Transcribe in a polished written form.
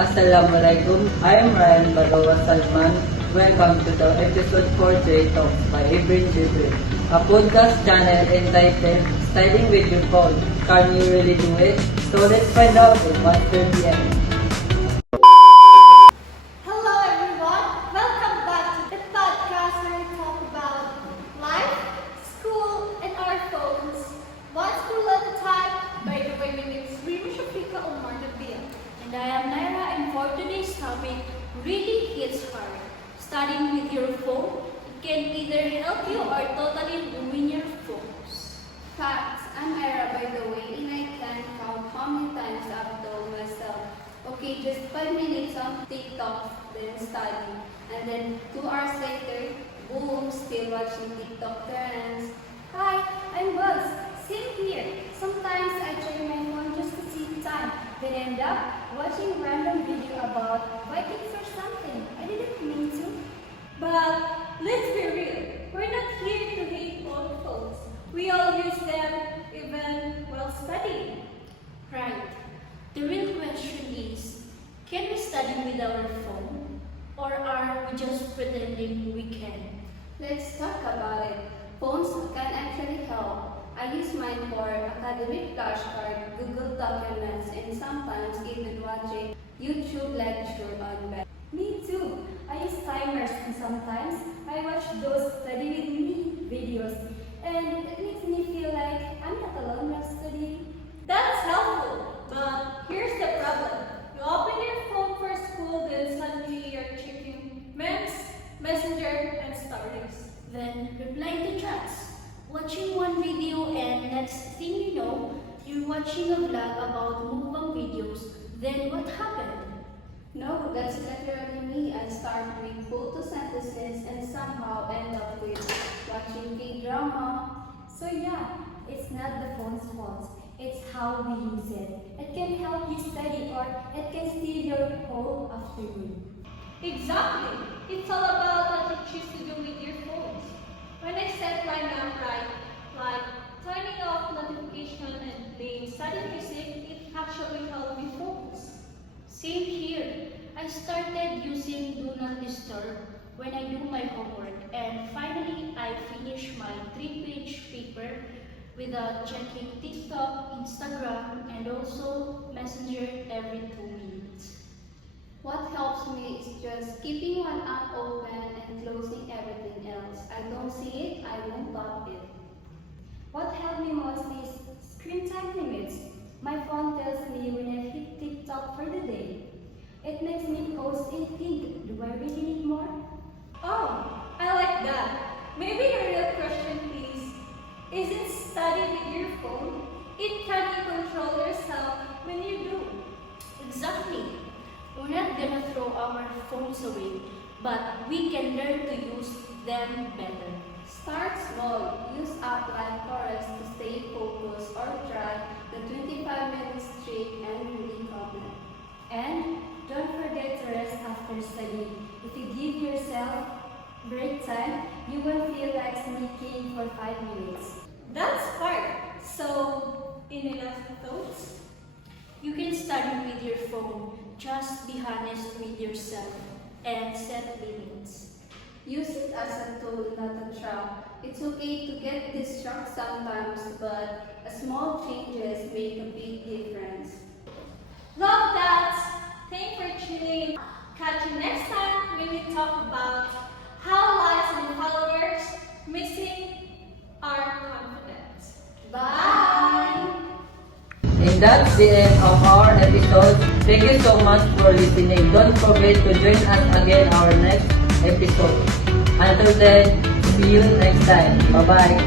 Assalamualaikum. I am Ryan Badawa Salman. Welcome to the episode 4 J Talk by Ibrin Jibril, a podcast channel entitled Studying with Your Phone. Can you really do it? So let's find out in 1:30 p.m. Hello everyone, welcome back to the podcast where we talk about life, school, and our phones. One school at a time. By the way, my name is Rima Shafika Omar Nabia. And I am Naira, and for today's topic really hits hard. Studying with your phone, it can either help you or totally ruin your focus. Facts. I'm Ira, by the way, and I can't count how many times I've told myself, okay, just 5 minutes on TikTok, then study. And then 2 hours later, boom, still watching TikTok trends. Hi, I'm Buzz. Same here. Sometimes I check my phone just to see time, then end up watching random video about Vikings or something. I didn't mean to. But let's be real. We're not here to hate old phones. We all use them even while studying. Right. The real question is, can we study with our phone? Or are we just pretending we can? Let's talk about it. Phones can actually help. I use mine for academic flashcard, Google Documents, and sometimes even watching YouTube lecture on bed. Me too. I use timers and sometimes I watch those study with me videos and it makes me feel like I'm not alone while studying. That's helpful, but here's the problem. You open your phone for school, then suddenly you're checking memes, messenger, and stories. Then reply to chats. Watching one video and next thing you know, you're watching a vlog about mukbang videos. Then what happened? No, that's literally me. I start with photosynthesis and somehow end up with watching K-drama. So yeah, it's not the phone's fault. It's how we use it. It can help you study or it can steal your whole afternoon. Exactly. It's all about what you choose to do with your phones. When I set mine up right, like turning off notification and playing study music, it actually helped me focus. Same here. I started using Do Not Disturb when I do my homework, and finally I finished my 3-page paper without checking TikTok, Instagram, and also Messenger every 2 minutes. What helps me is just keeping one app open and closing everything else. I don't see it, I won't tap it. What helped me most is screen time limits. My phone tells me when I hit TikTok for the day. It makes me pause and think, do I really need more? Oh, I like that. Maybe the real question isn't study with your phone. It can you control yourself when you do. Exactly. We're not gonna throw our phones away, but we can learn to use them better. Start small. Use app like Forest to stay focused or try the 25-minute streak and read comment. And don't forget to rest after studying. If you give yourself break time, you won't feel like sneaking for 5 minutes. That's smart. So, any last thoughts? You can study with your phone. Just be honest with yourself and set limits. Use it as a tool, not a trap. It's okay to get distracted sometimes, but small changes make a big difference. Love that! Thanks for tuning in. Catch you next time when we talk about how likes and followers missing our confidence. Bye! And that's the end of our episode. Thank you so much for listening. Don't forget to join us again our next episode. Until then, see you next time. Bye-bye.